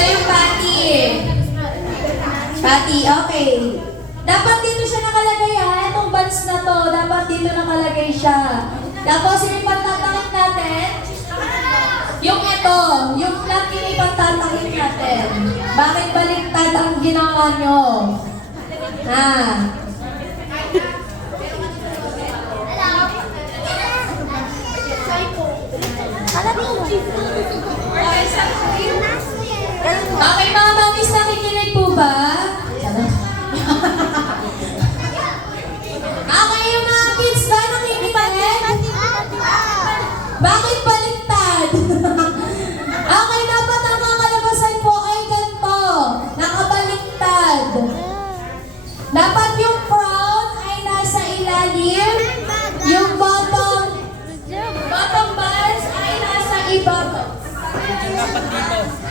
Ito yung patty. Patty, okay. Dapat dito siya nakalagay ha. Itong buns na to, dapat dito nakalagay siya. Tapos yung ipagtatakip natin, yung ito, yung flat yung ipagtatakip natin. Bakit baliktad ang ginawa nyo? Ha? Okay, mga mamis, nakikinig po ba? Okay, yung mga kids ba nakikinig? Bakit baliktad? Okay, dapat ang mga kalabasan po ay ganito. Nakabaliktad. Dapat yung crown ay nasa ilalim. Yung bottom buns ay nasa ibabaw. Dapat dito.